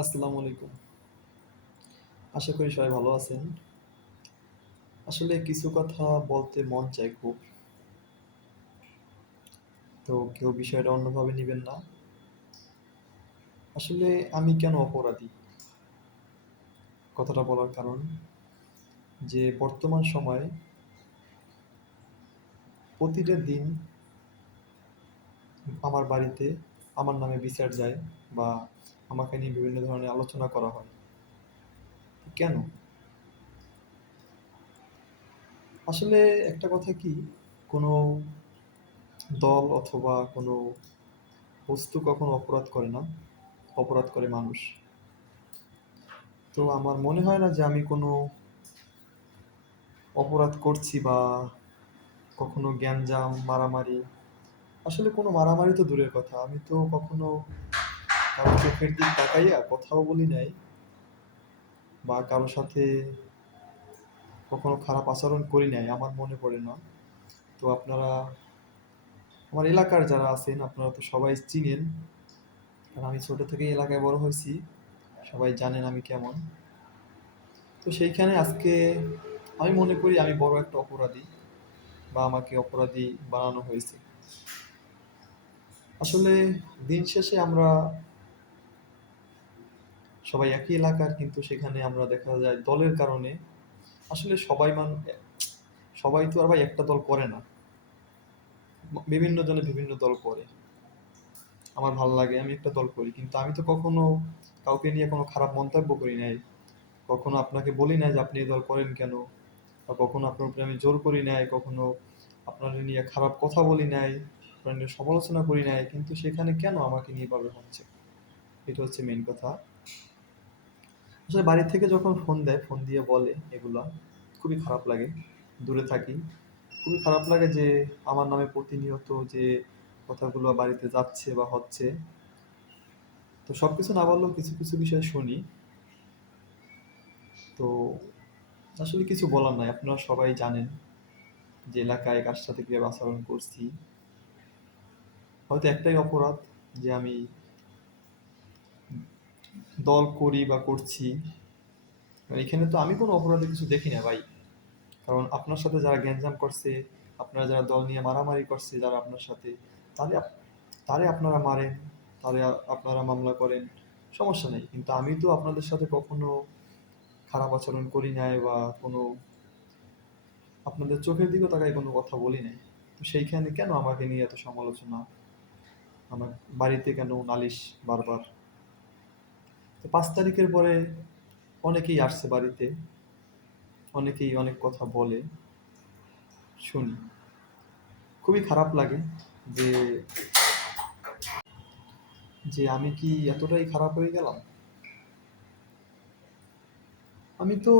আসসালামু আলাইকুম। আশা করি সবাই ভালো আছেন। আসলে কিছু কথা বলতে মন চায় খুব। তো কেউ বিষয়টা অন্যভাবে নিবেন না। আসলে আমি কেন অপরাধী? কথাটা বলার কারণ যে বর্তমান সময়ে প্রতিটা দিন আমার বাড়িতে আমার নামে বিচার যায় বা আমাকে নিয়ে বিভিন্ন ধরনের আলোচনা করা হয়। কেন? আসলে একটা কথা কি, কোনো দল অথবা কোনো বস্তু কখনো অপরাধ করে না। অপরাধ করে মানুষ। তো আমার মনে হয় না যে আমি কোনো অপরাধ করছি বা কখনো গ্যাঞ্জাম, মারামারি, আসলে কোনো মারামারি তো দূরের কথা। আমি তো কখনো কারো চোখের দিক তাকাইয়া কথাও বলি নাই বা কারো সাথে কখনো খারাপ আচরণ করি নাই, আমার মনে পড়ে না। তো আপনারা আমার এলাকার যারা আছেন আপনারা তো সবাই চিনেন। কারণ আমি ছোট থেকেই এলাকায় বড় হয়েছি। সবাই জানেন আমি কেমন। তো সেইখানে আজকে আমি মনে করি আমি বড় একটা অপরাধী বা আমাকে অপরাধী বানানো হয়েছে। আসলে দিন শেষে আমরা সবাই একই এলাকার, কিন্তু সেখানে আমরা দেখা যায় দলের কারণে আসলে সবাই তো আর ভাই একটা দল করে না। বিভিন্ন জনে বিভিন্ন দল করে। আমার ভালো লাগে আমি একটা দল করি, কিন্তু আমি তো কখনো কাউকে নিয়ে কোনো খারাপ মন্তব্য করি নাই। কখনো আপনাকে বলি নাই যে আপনি এই দল করেন কেন, বা কখনো আপনার উপরে আমি জোর করি নাই, কখনো আপনার নিয়ে খারাপ কথা বলি নাই, আপনার নিয়ে সমালোচনা করি নাই, কিন্তু সেখানে কেন আমাকে নিয়ে এভাবে হচ্ছে? এটা হচ্ছে মেইন কথা। আসলে বাড়ি থেকে যখন ফোন দেয়, ফোন দিয়ে বলে এগুলা, খুবই খারাপ লাগে। দূরে থাকি। খুবই খারাপ লাগে যে আমার নামে প্রতিনিয়ত যে কথাগুলো বাড়িতে যাচ্ছে বা হচ্ছে। তো সবকিছু না বললেও কিছু, কিছু বিষয় শুনি। তো আসলে কিছু বলার নাই। আপনারা সবাই জানেন যে এলাকায় কার সাথে কিভাবে আচরণ করছি। হয়তো একটাই অপরাধ যে আমি দল করি বা করছি। এখানে তো আমি কোনো অপরাধের কিছু দেখি না ভাই। কারণ আপনার সাথে যারা গ্যাঞ্জাম করছে, আপনারা যারা দল নিয়ে মারামারি করছে যারা আপনার সাথে, তারে তারে আপনারা মারেন, আপনারা মামলা করেন, সমস্যা নেই। কিন্তু আমি তো আপনাদের সাথে কখনো খারাপ আচরণ করি নাই বা কোনো আপনাদের চোখের দিকেও তাকাই কোনো কথা বলি নাই। তো সেইখানে কেন আমাকে নিয়ে এত সমালোচনা? আমার বাড়িতে কেন নালিশ বারবার? তো ৫ তারিখের পরে অনেকেই আসছে বাড়িতে, অনেকেই অনেক কথা বলে, শুনি। খুবই খারাপ লাগে যে আমি কি এতটাই খারাপ হয়ে গেলাম? আমি তো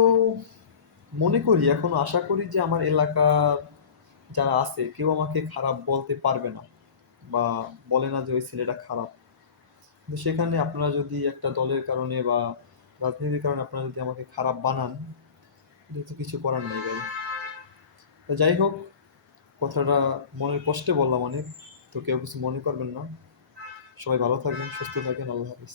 মনে করি, এখনো আশা করি যে আমার এলাকার যারা আছে কেউ আমাকে খারাপ বলতে পারবে না বা বলে না যে ওই ছেলেটা খারাপ। কিন্তু সেখানে আপনারা যদি একটা দলের কারণে বা রাজনীতির কারণে আপনারা যদি আমাকে খারাপ বানান, এটা তো কিছু করার নেই ভাই। তো যাই হোক, কথাটা মনের কষ্টে বললাম অনেক। তো কেউ কিছু মনে করবেন না। সবাই ভালো থাকবেন, সুস্থ থাকেন। আল্লাহ হাফিজ।